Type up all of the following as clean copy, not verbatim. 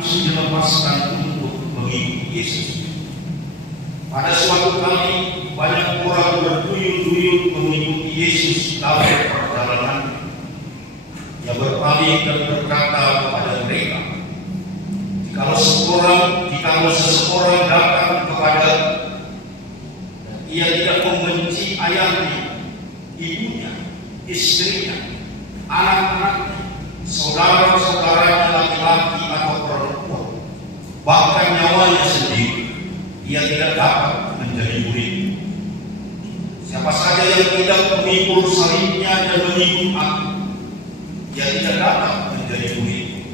langsung dilepaskan untuk mengikuti Yesus. Pada suatu kali banyak orang berduyun-duyun mengikuti Yesus dalam perjalanan. Ia berpaling dan berkata kepada mereka, jikalau seseorang datang kepada dan ia tidak membenci ayahnya, ibunya, istrinya, anak-anaknya, saudara-saudaranya laki-laki atau perempuan, bahkan nyawanya sendiri, ia tidak dapat menjadi murid. Siapa saja yang tidak memikul salibnya dan mengikut aku, ia tidak dapat menjadi murid.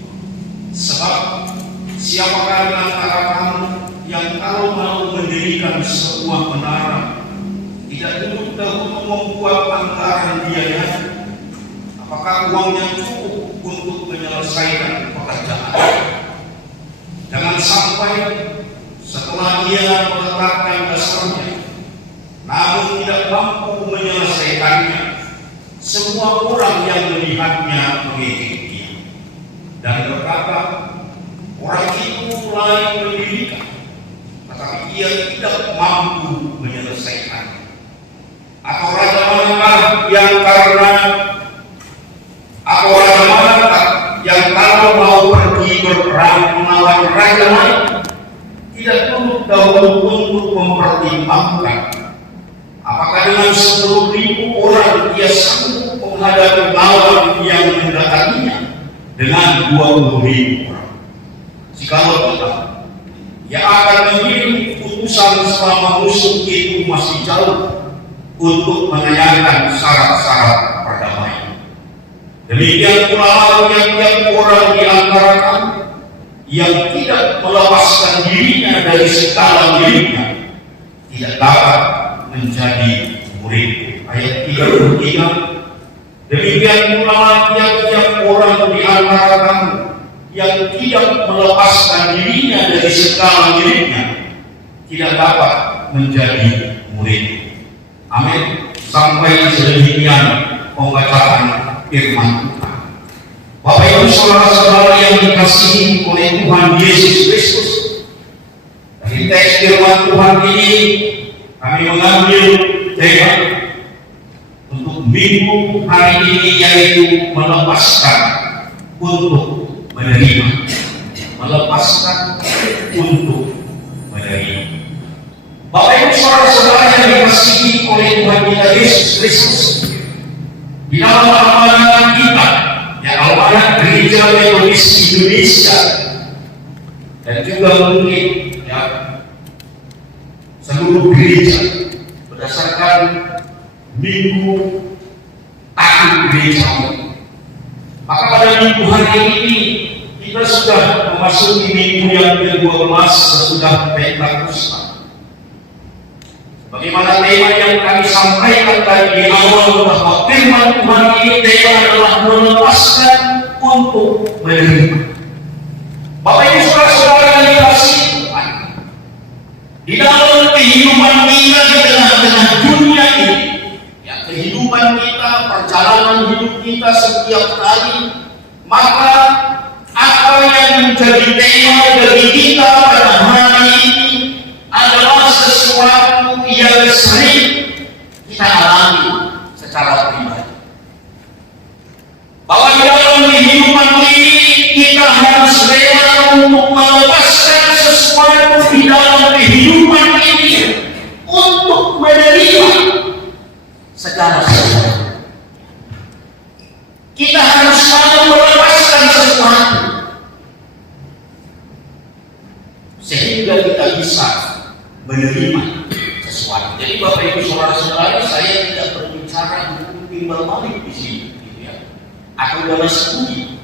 Sebab siapakah di antara kamu yang kalau mau mendirikan sebuah menara tidak dahulu membuat anggaran biayanya? Apakah uangnya cukup untuk menyelesaikan pekerjaan? Jangan sampai setelah ia meletakkan dasarnya namun tidak mampu menyelesaikannya, semua orang yang melihatnya mengejek dia dan berkata, orang itu mulai mendirikan tetapi ia tidak mampu menyelesaikan. Atau raja manakah yang kalau mau pergi berperang melawan raja lain tidak perlu dahulu untuk mempertimbangkan apakah dengan 10.000 orang ia sanggup menghadapi lawan yang mendatanginya dengan 20.000 orang. Jikalau tidak, ia akan mengirim utusan selama musuh itu masih jauh untuk menanyakan syarat-syarat perdamaian. Demikian pula tiap-tiap orang di antara kamu yang tidak melepaskan dirinya dari segala miliknya tidak dapat menjadi murid. Ayat 33. Demikian pula tiap-tiap orang di antara kamu yang tidak melepaskan dirinya dari segala miliknya tidak dapat menjadi murid. Amin. Sampai sedemikian pembacaan firman Tuhan. Bapak Ibu saudara-saudara yang dikasihi oleh Tuhan Yesus Kristus, dari teks firman Tuhan ini kami mengambil tema untuk minggu hari ini, yaitu melepaskan untuk menerima. Melepaskan untuk menerima. Bapak Ibu saudara-saudara yang dikasihi oleh Tuhan kita Yesus Kristus, di dalam amanat kita, yang amanat Gereja Metodis Indonesia dan juga mungkin ya seluruh gereja berdasarkan minggu tahun gereja. Maka pada minggu hari ini kita sudah memasuki minggu yang ke-12 sesudah Pentakosta. Bagaimana tema yang kami sampaikan tadi di awal, bahwa firman Tuhan ini tema adalah melepaskan untuk menerima. Bapak Ibu saudara-saudara yang dikasihi Tuhan, di dalam kehidupan kita di tengah-tengah dunia ini, ya, kehidupan kita, perjalanan hidup kita setiap hari, maka apa yang menjadi tema bagi kita pada hari ini adalah sesuatu yang sering kita alami secara pribadi. Bahwa di dalam kehidupan ini kita harus rela untuk melepaskan sesuatu di dalam kehidupan ini untuk menerima segala sesuatu. Kita harus mau melepaskan sesuatu sehingga kita bisa menerima sesuatu. Jadi Bapak Ibu saudara-saudara, saya tidak berbicara untuk timbal balik di sini, gitu ya. Aku dalam studi,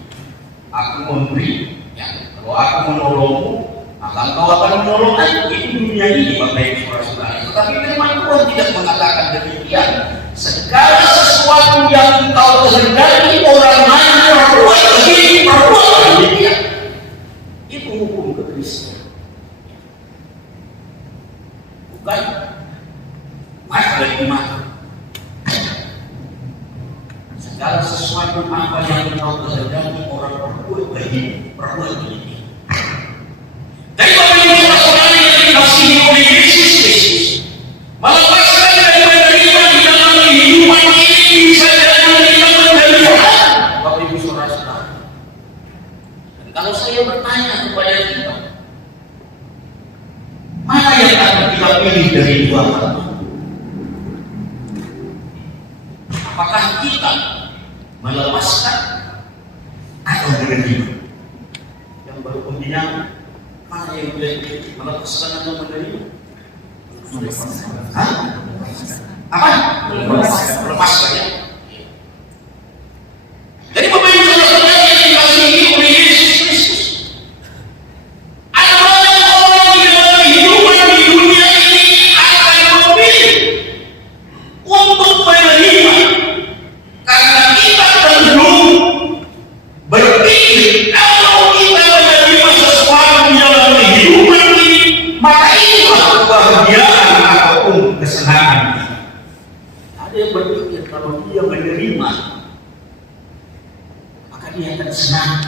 aku memberi. Ya, kalau aku menolongmu, maka engkau akan menolong aku. Itu dunia ini, Bapak Ibu saudara-saudara. Tetapi firman Tuhan tidak mengatakan demikian. Segala sesuatu yang engkau kehendaki orang lain perbuat begini, perbuat demikian. Itu hukum kekristenan. Bukan mata dari mata. Segala sesuatu apa yang engkau kehendaki orang perbuat begini, perbuat demikian. Kalau saya bertanya kepada kita, mana yang akan kita pilih dari dua hal itu? Apakah kita melepaskan atau menerima? Yang baru pembina, mana yang lebih melepaskan atau menerima? Hah? Apa? Melepaskan ya. Jadi Bapak Ibu Saudara yang dikasihi oleh Yesus Kristus, ada banyak orang di dalam kehidupan di dunia ini akan memilih untuk menerima, karena kita cenderung berpikir kalau kita menerima sesuatu di dalam kehidupan ini, maka itulah kebahagiaan ataupun kesenangan kita. Ada yang berpikir kalau dia menerima, maka dia akan senang.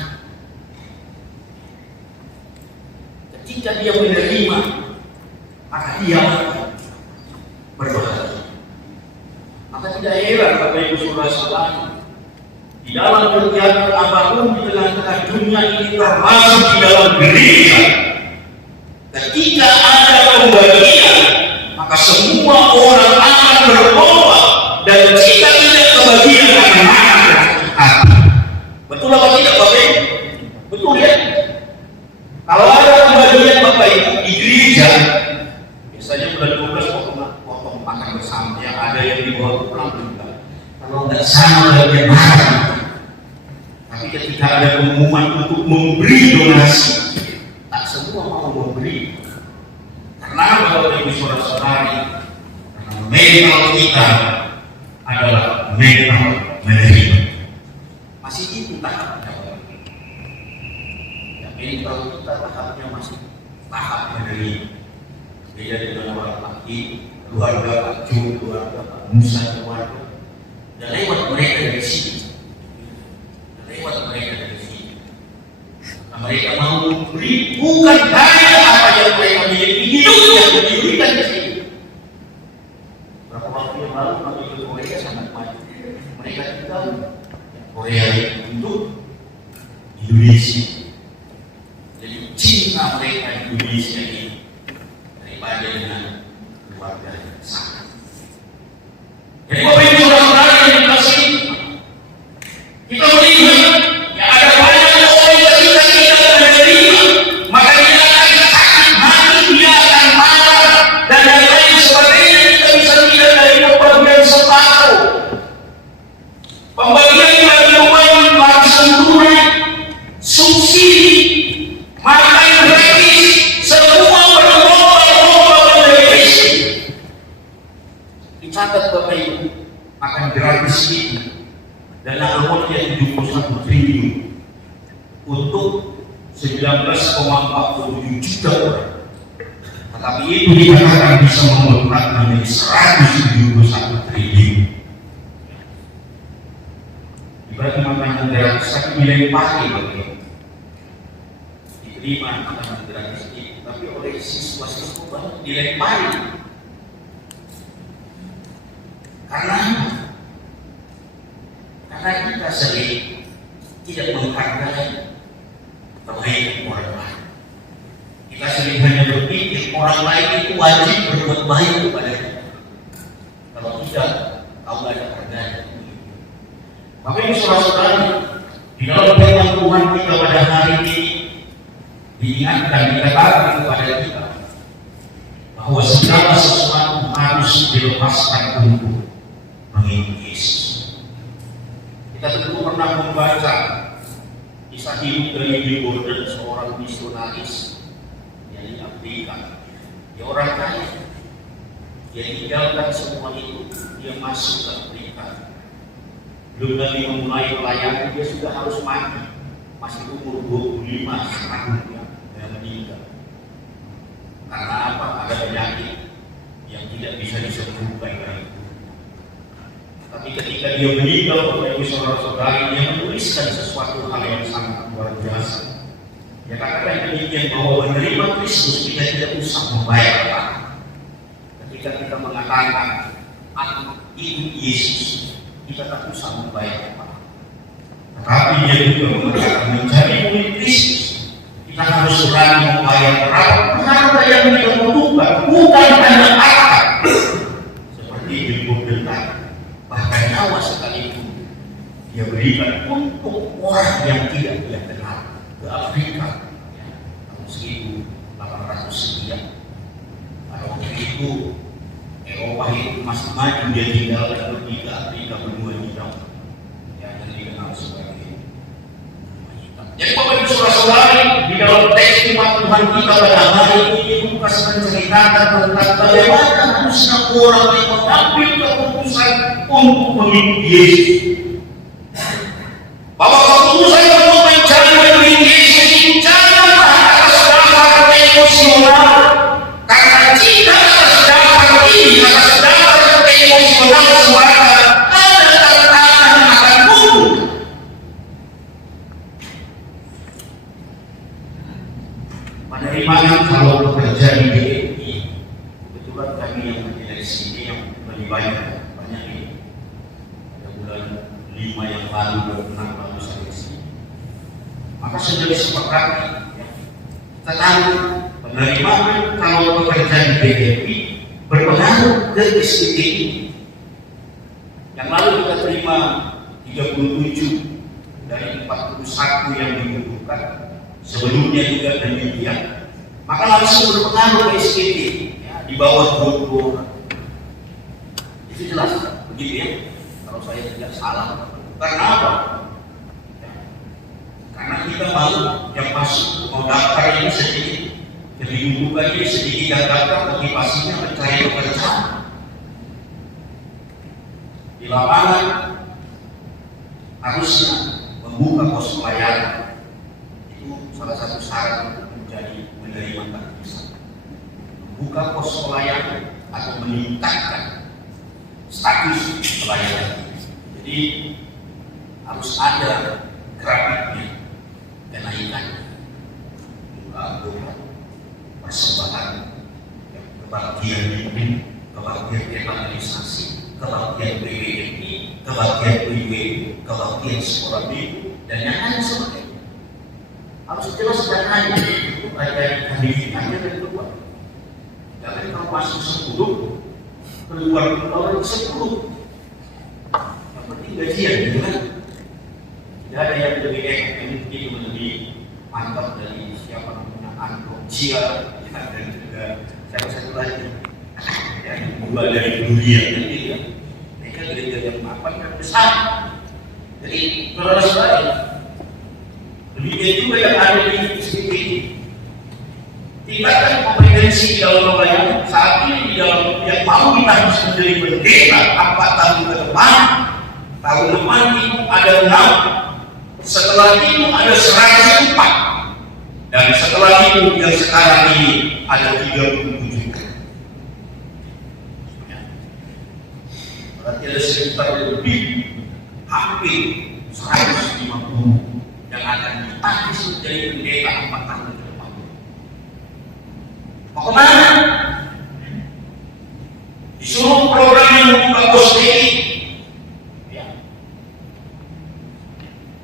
Ketika dia menerima, maka dia berbahagia. Maka tidak heran Bapak Ibu Saudara-saudari, di dalam kegiatan apapun di tengah-tengah dunia ini, termasuk di dalam gereja, ketika ada pembagian, maka semua orang akan berlomba, dan jika tidak kebagian akan marah dan hati. Betul apa tidak Bapak Ibu? Betul ya? Kalau ada pembagian Bapak Ibu di gereja, biasanya bulan 12 potong makan bersama, yang ada yang dibawa pulang juga. Kalau nggak sama bagian marah. Tapi ketika ada pengumuman untuk memberi donasi, tak semua mau memberi. Karena Bapak Ibu Saudara-saudari, karena mental kita adalah mental menerima. Masih itu tahapnya. Ya, mental kita tahapnya masih tahap menerima. Beda dengan orang laki, keluarga Pak Jum, keluarga Pak Musa, keluarga. Dan lewat mereka dari sini. Lewat mereka dari sini. Nah, mereka mau memberi bukan hanya apa yang mereka miliki, hidup yang diberikan di sini. Berapa waktu yang lalu kami ke Korea sangat maju. Mereka tinggal Korea untuk Indonesia. Jadi cinta mereka di Indonesia ini daripada dengan keluarga yang sama. Jadi Bapak Ibu Saudara yang dikasihi, kita melihat yang ada banyak orang yang kita menerima, maka dia akan sakit hati, dia akan marah dan yang lain sebagainya. Kita bisa lihat dari pembagian sembako, pembagian bagi rumah langsung tunai, subsidi, makan gratis, semua berlomba-lomba gratis. Dicatat Bapak Ibu, makan gratis itu dana awalnya 71 triliun untuk 19,47 juta orang. Tetapi itu dikatakan bisa memulai menjadi 171 triliun. Ibarat makanan gratis tapi dilempari bagi diterima makanan gratis itu, tapi oleh siswa-siswa banyak dilempari. Karena kita sering tidak menghargai kebaikan orang lain. Kita sering hanya berpikir orang lain itu wajib berbuat baik kepada kita. Kalau tidak, kau tidak ada harganya. Bapak Ibu Saudara-saudari, di dalam firman Tuhan kita pada hari ini diingatkan, dikatakan kepada kita bahwa segala sesuatu harus dilepaskan untuk mengikuti Yesus. Kita tentu pernah membaca kisah hidup dari Bill Gordon, seorang misionaris yang di Afrika. Dia orang kaya. Dia tinggalkan semua itu, dia masuk ke Afrika. Belum lagi memulai pelayanan, dia sudah harus mati. Masih umur 25 tahun dia meninggal. Karena apa? Ada penyakit yang tidak bisa disembuhkan dari itu. Tapi ketika dia meninggal, Bapak Ibu Saudara-saudari, dia menuliskan sesuatu hal yang sangat luar biasa. Dia katakan demikian bahwa menerima Kristus kita tidak usah membayar apa. Ketika kita mengatakan aku ikut Yesus, kita tak usah membayar apa. Tetapi dia juga mengatakan menjadi murid Kristus yang merawat harta yang dia butuhkan, bukan hanya harta seperti ibu tadi, bahkan nyawa sekalipun dia berikan untuk orang yang tidak dia kenal. Ke Afrika tahun 1800 sekian, pada waktu itu Eropa itu masih maju, dia tinggalkan pergi ke Afrika benua hitam yang dikenal sebagai benua hitam. Jadi Bapak Ibu Saudara-saudari, di dalam teks firman Tuhan kita pada hari ini Lukas menceritakan tentang bagaimana harusnya orang yang mengambil keputusan untuk mengikuti Yesus. Bahwa keputusan untuk mencari mengikuti Yesus itu janganlah atas dasar emosional, karena jika atas dasar ini, atas dasar emosional semata, ada tantangan yang akan muncul. Penerimaan kalau bekerja di BNI, kebetulan kami yang menjadi sini yang lebih banyak ini. Pada bulan 5 yang lalu, 6 lalu sampai sini. Maka sudah disepakati, kita tahu penerimaan kalau bekerja di BNI berpengaruh ke SPTI. Yang lalu kita terima 37 dari 41 yang dibutuhkan. Sebelumnya juga demikian, maka langsung berpengaruh ke SPT di bawah 20 orang. Itu jelas, begitu ya. Kalau saya tidak salah, karena apa? Karena kita mau yang masuk mau daftar ini sedikit, jadi dibuka ini sedikit yang daftar, motivasinya mencari pekerjaan. Di lapangan harusnya membuka pos pelayanan. Salah satu syarat untuk menjadi menerima baptisan, membuka pos pelayanan atau meningkatkan status pelayanan. Jadi harus ada grafiknya, kenaikan jumlah persembahan, kebaktian ini, kebaktian evangelisasi, kebaktian PWNI, kebaktian PWB, kebaktian sekolah minggu, dan yang lain sebagainya. Harus jelas dan hanya itu ada hanya dari keluar. Jangan kalau masuk 10, keluar orang 10. Yang penting gajian, gitu kan? Tidak ada yang lebih efektif, lebih mantap dari siapa namanya Anko Cia, dan juga siapa satu lagi yang kedua dari dunia, gitu ya. Mereka gereja yang mapan besar. Jadi saudara-saudara, demikian juga yang ada di SPT. Tingkatkan kompetensi di dalam pelayanan. Saat ini di dalam yang mau kita harus menjadi pendeta 4 tahun ke depan. Tahun depan itu ada 6. Setelah itu ada 104. Dan setelah itu yang sekarang ini ada 37. Berarti ada sekitar lebih hampir 150 yang akan dipanggil menjadi pendeta 4 tahun ke depan. Mau kemana? Disuruh program yang membuka pos ini. Ya.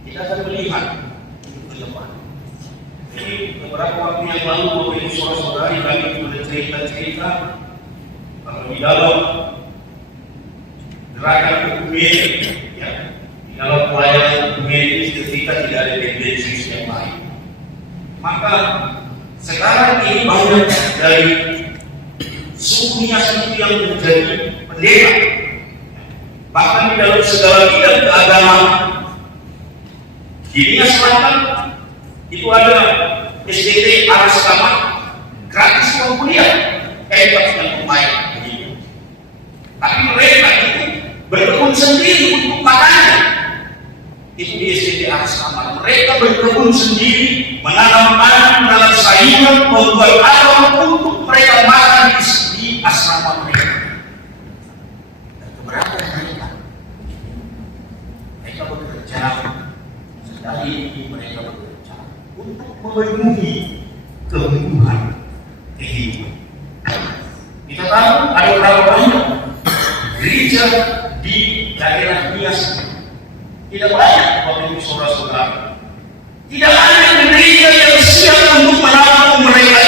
Kita akan melihat ke depan. Jadi beberapa waktu yang lalu Bapak Ibu Saudara-saudari kami sudah cerita-cerita kalau di dalam gerakan hukumnya, ya. Kalau pelayanan medis ketika tidak ada tendensi yang lain, maka sekarang ini banyak dari sukunya yang menjadi pendeta, bahkan di dalam segala bidang keagamaan. Di Dunia Selatan itu ada SDT Aras Kamar, gratis uang kuliah, hebat dengan pemain begitu. Tapi mereka itu berkebun sendiri untuk makanan. Itu di SDT Aras Kamar. Mereka berkebun sendiri, menanam tanam, menanam sayuran, membuat alam untuk mereka makan di asrama mereka. Dan keberadaan mereka bekerja, sekali ini mereka bekerja untuk memenuhi kebutuhan kehidupan. Kita tahu ada berapa banyak gereja di daerah Nias. Tidak banyak, Bapak Ibu Saudara-saudara. Tidak ada gereja yang siap untuk menampung mereka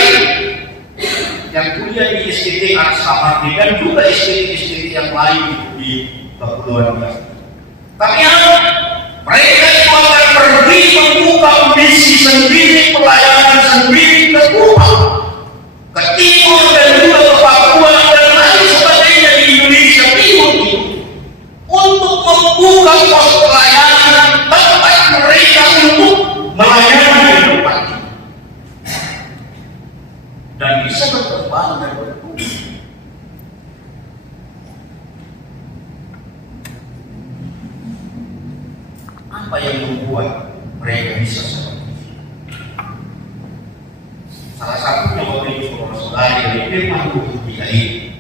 STT Arshamati dan juga STT yang lain di Kepulauan Riau. Tapi mereka itu akan pergi membuka misi sendiri, pelayanan sendiri ke Tuhan, ke timur dan juga ke Papua dan lain sebagainya di Indonesia Timur untuk membuka pos pelayanan tempat mereka untuk melayani di tempat ini dan bisa berkembang dan bertumbuh. Apa yang membuat mereka bisa seperti ini? Salah satunya Bapak Ibu Saudara dari firman Tuhan kita ini,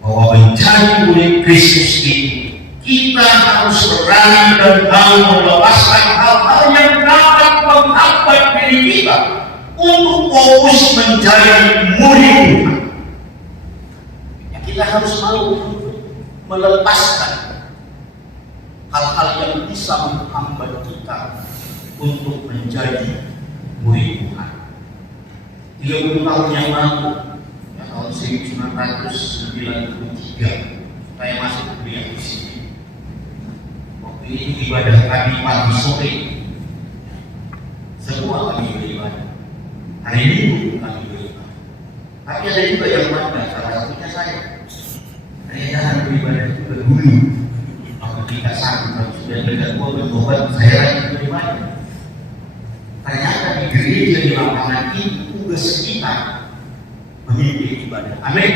bahwa menjadi murid Kristus ini kita harus berani dan mau melepaskan hal-hal yang dapat menghambat diri kita untuk fokus menjadi murid Tuhan. Ya, kita harus mau melepaskan hal-hal yang bisa menghambat kita untuk menjadi murid Tuhan. 30 tahun yang lalu, ya, tahun 1993, saya masih kuliah di sini. Waktu itu ibadah kami pagi sore, semua kami beribadah. Hari Minggu kami beribadah. Tapi ada juga yang bangga, salah satunya saya. Saya jangan beribadah juga dulu. Ketika sanggup sudah dekat bertobat, saya lagi beribadah. Ternyata di gereja di lapangan ini tugas kita memimpin ibadah. Amin.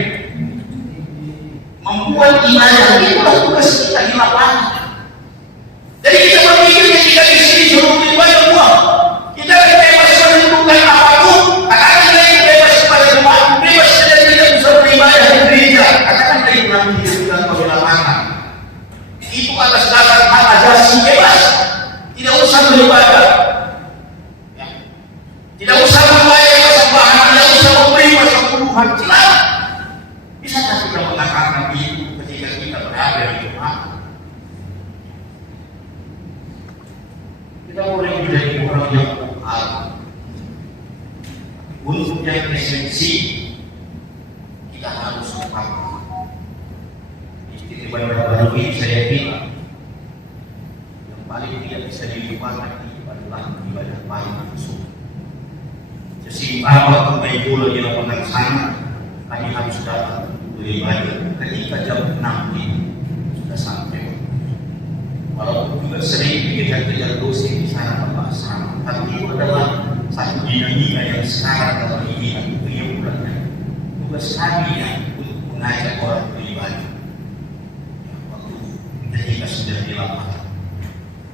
Membuat ibadah itulah tugas kita di lapangan. Jadi kita berpikir ketika di sini suruh beribadah buang, kita bebas menentukan apapun. Katakan kita bebas kepada jemaat, bebas saja tidak bisa beribadah di gereja. Katakan kita kurang tidak di lapangan. Itu atas dasar hak asasi bebas, tidak usah beribadah, ya. Tidak usah membayar persembahan, tidak usah memberi persepuluhan. Silakan. Bisakah kita mengatakan itu ketika kita berada di jemaat? Kita boleh menjadi orang yang kuat. Untuk yang esensi kita harus kuat. Ibadah baru ini saya bilang yang paling tidak bisa dilupakan adalah ibadah paling langsung. Sesimpel apapun baik pula di lapangan sana, kami harus datang beribadah ketika jam 6 ini sudah sampai. Walaupun juga sering dikejar-kejar dosen di sana Bapak sama, tapi itu adalah satu dinamika yang sekarang dalam ini aku bulan. Tugas kami untuk mengajak orang beribadah. Ketika sudah di lapangan,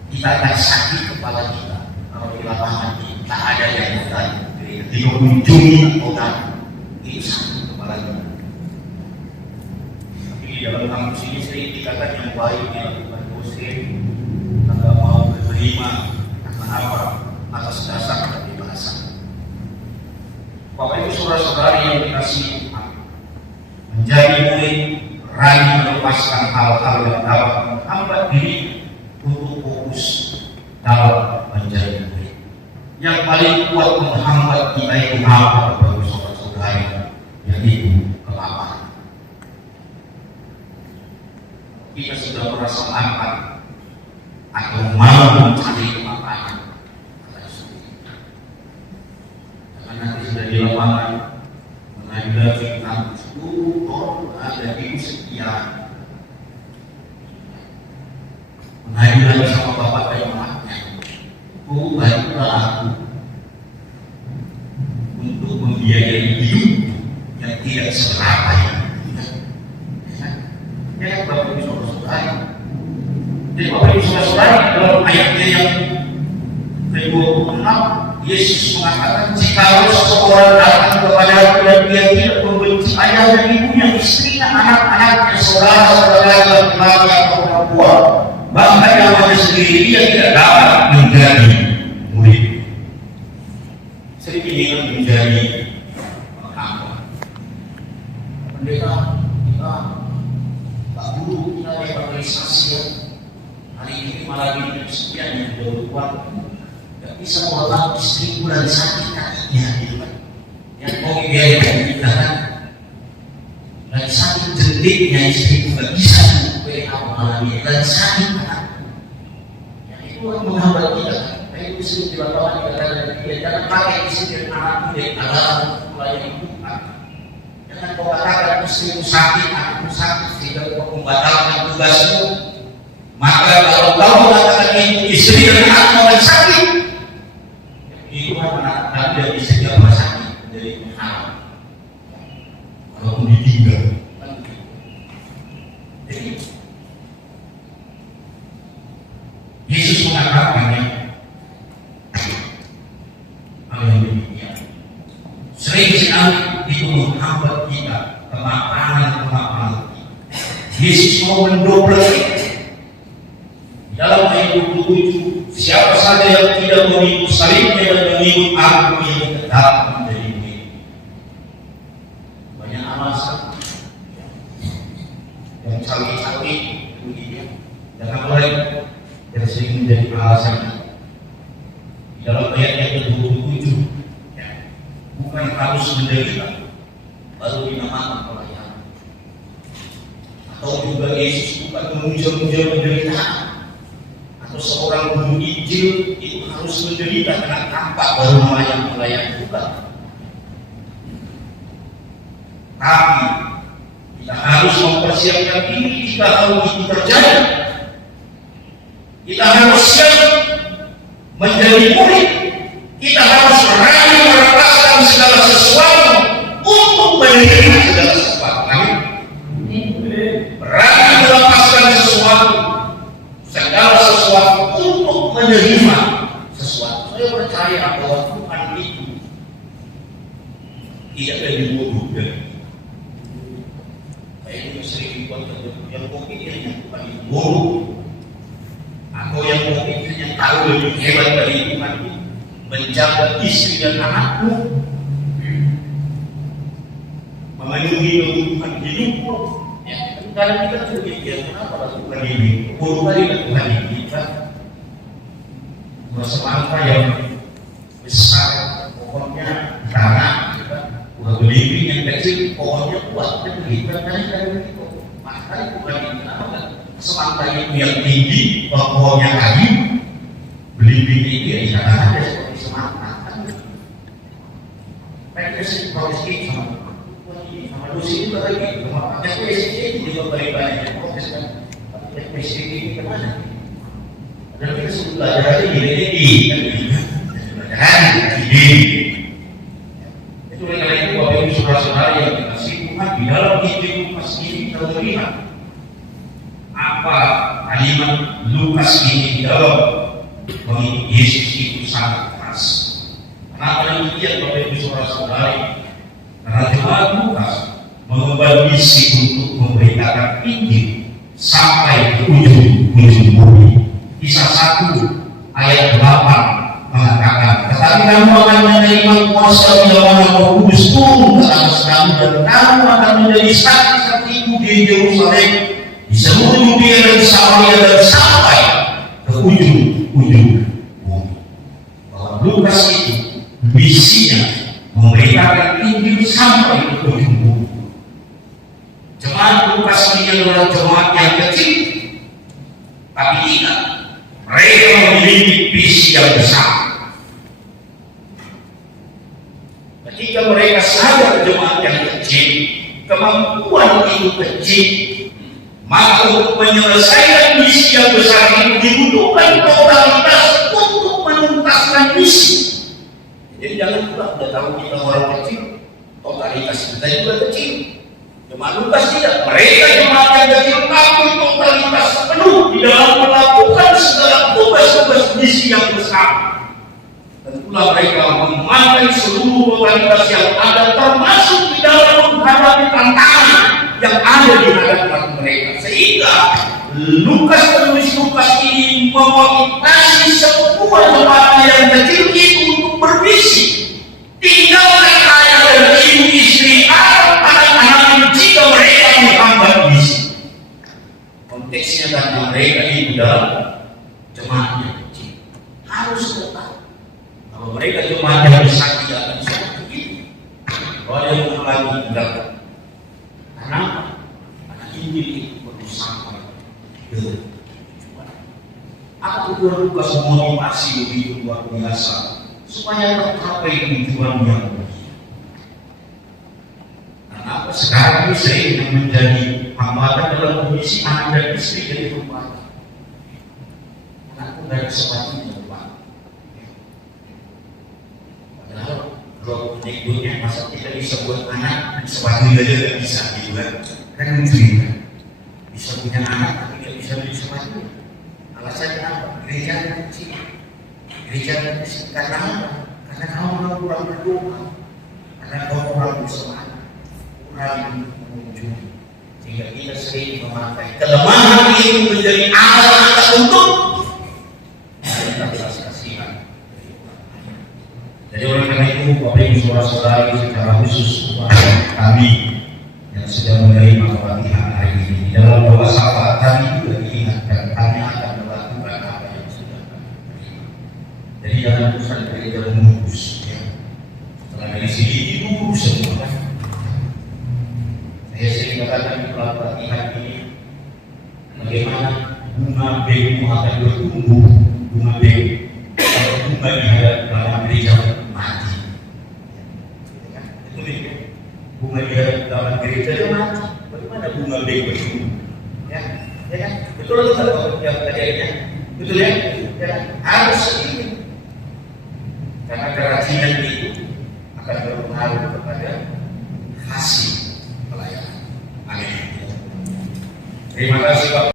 kita akan sakit kepala kita kalau di lapangan kita ada yang datang, tidak mengunjungi atau datang, itu sakit kepala kita. Tapi di dalam kampus ini sering dikatakan yang baik dilakukan dosen, tidak mau menerima karena apa? Atas dasar kebebasan. Bapak Ibu Saudara-saudari yang dikasihi Tuhan, menjadi murid berani melepaskan hal-hal yang dapat menghambat diri untuk fokus dalam menjadi murid. Yang paling kuat menghambat kita itu apa, Bapak Ibu Saudara-saudari? Yaitu kelaparan. Kita sudah merasa lapar atau mau mencari kelaparan, karena nanti sudah di lapangan mengajar kita 10 ton ada di sekian mengajar sama bapak dan emaknya, bantulah aku untuk membiayai hidup yang tidak seberapa ya. Ya, Bapak Ibu Saudara. Jadi Bapak Ibu Saudara, dalam ayatnya yang ke-26, Yesus mengatakan, jikalau seseorang datang kepada aku dan dia tidak membenci ayah dan ibunya, istrinya, anak-anaknya, saudara-saudaranya, laki-laki atau perempuan, bahkan namanya sendiri, dia tidak dapat menjadi murid. Sedikit dengan menjadi apa? Pendeta kita, Pak Guru kita evangelisasi hari ini malah di sekian yang berbuat. Gak bisa merawat istri bulan sakit kakinya gitu kan, yang mau biayakan kita kan. sampai istri dan anak tidak adalah melayani Tuhan. Jangan kau katakan istrimu sakit, anakmu sakit, sehingga kau membatalkan tugasmu. Maka kalau kau mengatakan itu istri dan anakmu akan sakit, itu anak dan istri apa sakit dari anak. Kalau ditinggal, jadi Yesus mengatakannya hal yang demikian. Sering sekali itu menghambat kita kemapanan kita. Yesus mau mendobrak dalam ayat 27, siapa saja yang tidak mengikut salibnya dan mengikut aku, yang tetap menjadi murid. Banyak alasan yang cawi-cawi begitu, dan apa lagi yang sering menjadi alasan di dalam ayat yang 27, bukan harus menderita baru dinamakan pelayan, atau juga Yesus bukan memuja-muja penderitaan, atau seorang guru Injil itu harus menderita karena tampak baru pelayan bukan. Tapi kita harus mempersiapkan diri jika hal itu terjadi. Kita harus siap menjadi murid. Kita harus berani melepaskan segala sesuatu untuk menerima segala sesuatu. Berani melepaskan sesuatu, segala sesuatu untuk menerima sesuatu. Saya percaya bahwa Tuhan itu tidak lebih bodoh dari itu. Saya juga sering dibuat yang mungkin Tuhan itu bodoh, atau yang mungkin yang tahu lebih hebat dari Tuhan itu menjaga istri dan anakmu, memenuhi kebutuhan hidupmu. Ya, kadang kita berpikir kenapa Tuhan ini bodoh kali Tuhan ini kita semangka yang besar, pokoknya tanah kita buah belimbing yang kecil, pohonnya kuat dan kita dari itu. Makanya Tuhan ini kenapa semangka itu yang tinggi, pohonnya kayu, belimbing itu ya tidak ada seperti semangka. Mereka sih proses itu sama dosi itu lagi, makanya PSK itu juga banyak proses kan. Tapi PSK ini kemana? Dan kita sudah belajar aja di belajar di itu karena itu Bapak Ibu saudara-saudara yang dikasihi Tuhan, di dalam Injil Lukas ini kita melihat apa kalimat Lukas ini di dalam mengikuti Yesus itu sangat keras. Kenapa demikian Bapak Ibu saudara-saudara? Karena jemaat Lukas mengemban misi untuk memberitakan Injil sampai ke ujung bumi. Kisah 1 ayat 8 mengatakan, tetapi kamu akan menerima kuasa bila mana Roh Kudus turun ke atas kamu, dan kamu akan menjadi saksi-saksiku di Yerusalem, di seluruh Yudea dan Samaria, dan sampai ke ujung bumi. Bahwa Lukas itu misinya memberitakan Injil sampai ke ujung bumi. Jemaat Lukas ini adalah jemaat yang kecil, tapi ingat, mereka memiliki visi yang besar. Ketika mereka sadar jemaat yang kecil, kemampuan itu kecil, maka untuk menyelesaikan misi yang besar ini dibutuhkan totalitas untuk menuntaskan misi. Jadi jangan pula sudah tahu kita orang kecil, totalitas kita juga kecil. Jemaat Lukas tidak, mereka jemaat yang kecil tapi totalitas penuh di dalam melakukan segala tugas-tugas misi yang besar. Tentulah mereka memakai seluruh totalitas yang ada, termasuk di dalam menghadapi tantangan yang ada di hadapan mereka. Sehingga Lukas, penulis Lukas ini memotivasi semua jemaat yang kecil itu untuk bermisi. Tinggalkan ayah dan ibu, istri, anak-anak jika mereka menghambat misi. Konteksnya karena mereka itu dalam jemaat yang kecil. Harus tetap. Kalau mereka jemaat yang besar tidak akan bisa begitu. Kalau ada yang mengalami tindakan, karena Injil itu perlu sampai ke tujuan. Apa tujuan Lukas memotivasi begitu luar biasa supaya tercapai tujuan yang baik. Karena sekarang ini saya yang menjadi hambatan dalam kondisi anak dan istri jadi hambatan. Anakku dari sepatunya Pak. Padahal kalau berikutnya masa kita bisa buat anak sepatu aja nggak bisa gitu kan lucu kan. Bisa punya anak tapi nggak bisa beli sepatu. Alasannya apa? Gereja kecil. Gereja kecil karena apa? Karena kamu kurang berdoa, karena kamu kurang bersemangat, kurang mengunjungi, sehingga kita sering memakai kelemahan itu menjadi alat untuk kita belas kasihan. Jadi oleh karena itu, Bapak Ibu Saudara-saudari secara khusus kami yang sudah menerima pelatihan hari ini dalam doa syafaat kami juga diingatkan kami akan melakukan apa yang sudah kami terima. Jadi jangan urusan gereja mengukus ya. Setelah dari sini diurus semua. Saya sering katakan di pelatihan ini bagaimana bunga begu akan bertumbuh, bunga begu kalau bunga di dalam gereja mati. Betul ya? Bunga di dalam gereja itu mati. Bagaimana bunga begu bertumbuh? Ya kan? Betul atau tidak yang terjadinya? Betul ya? Harus seperti ini. Karena kerajinan itu akan berpengaruh kepada hasil pelayanan. Amin. Terima kasih Bapak.